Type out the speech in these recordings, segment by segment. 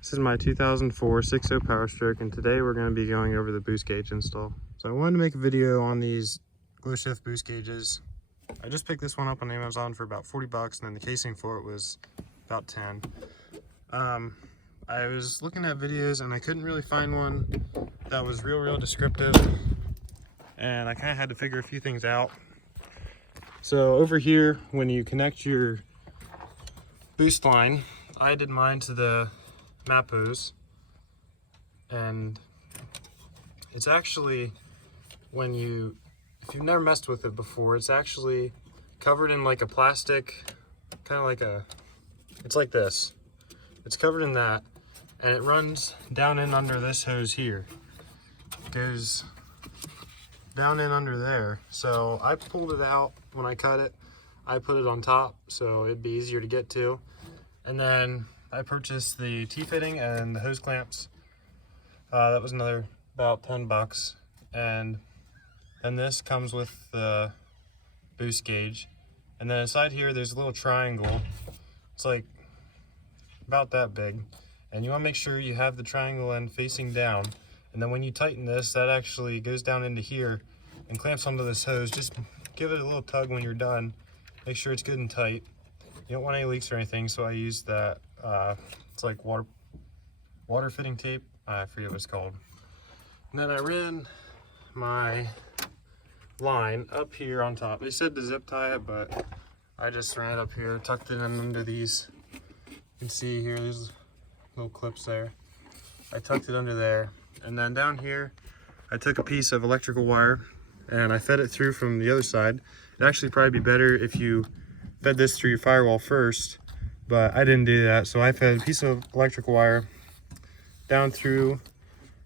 This is my 2004 6.0 Powerstroke, and today we're going to be going over the boost gauge install. So I wanted to make a video on these glow shift boost gauges. I just picked this one up on Amazon for about 40 bucks, and then the casing for it was about 10. I was looking at videos and I couldn't really find one that was real descriptive, and I kind of had to figure a few things out. So over here, when you connect your boost line, I did mine to the map hose, and it's actually, if you've never messed with it before, it's actually covered in like a plastic, kind of like it's like this. It's covered in that, and it runs down in under this hose here. It goes down in under there. So I pulled it out when I cut it. I put it on top so it'd be easier to get to. And then I purchased the T-fitting and the hose clamps. That was another about 10 bucks. And then this comes with the boost gauge. And then inside here, there's a little triangle. It's like about that big. And you want to make sure you have the triangle end facing down. And then when you tighten this, that actually goes down into here and clamps onto this hose. Just give it a little tug when you're done. Make sure it's good and tight. You don't want any leaks or anything, so I used that. It's like water fitting tape. I forget what it's called. And then I ran my line up here on top. They said to zip tie it, but I just ran it up here, tucked it in under these. You can see here, there's little clips there. I tucked it under there. And then down here, I took a piece of electrical wire and I fed it through from the other side. It'd actually probably be better if you fed this through your firewall first, but I didn't do that. So I fed a piece of electrical wire down through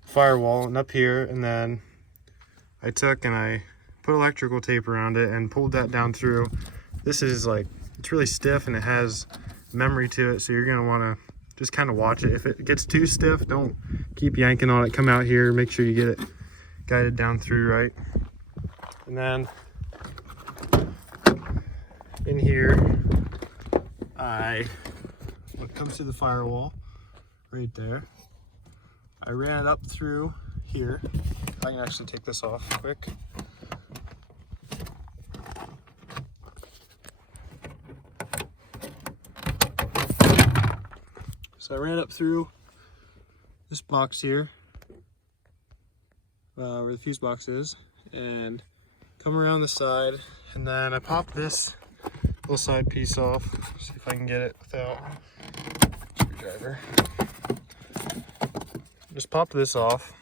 firewall and up here, and then I took and I put electrical tape around it and pulled that down through. This is like, it's really stiff and it has memory to it, so you're gonna wanna just kind of watch it. If it gets too stiff, don't keep yanking on it. Come out here, make sure you get it guided down through right. And then in here, what comes to the firewall right there, I ran it up through here. I can actually take this off quick. So I ran up through this box here, where the fuse box is, and come around the side, and then I popped this little side piece off. See if I can get it without screwdriver. Just popped this off,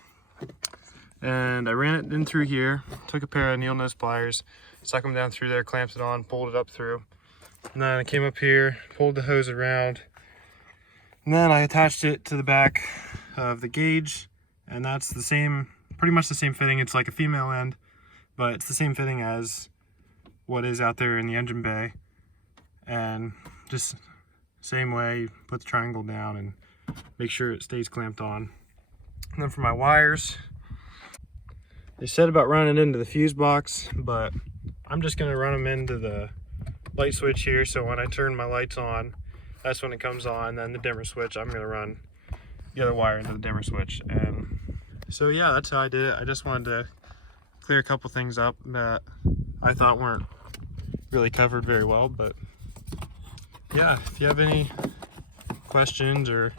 and I ran it in through here, took a pair of needle nose pliers, stuck them down through there, clamped it on, pulled it up through, and then I came up here, pulled the hose around, and then I attached it to the back of the gauge, and that's the same, pretty much the same fitting. It's like a female end, but it's the same fitting as what is out there in the engine bay. And just same way, you put the triangle down and make sure it stays clamped on. And then for my wires, they said about running it into the fuse box, but I'm just gonna run them into the light switch here, so when I turn my lights on, that's when it comes on. Then the dimmer switch, I'm gonna run the other wire into the dimmer switch. And so yeah, that's how I did it. I just wanted to clear a couple things up that I thought weren't really covered very well. But yeah, if you have any questions or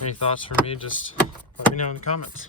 any thoughts for me, just let me know in the comments.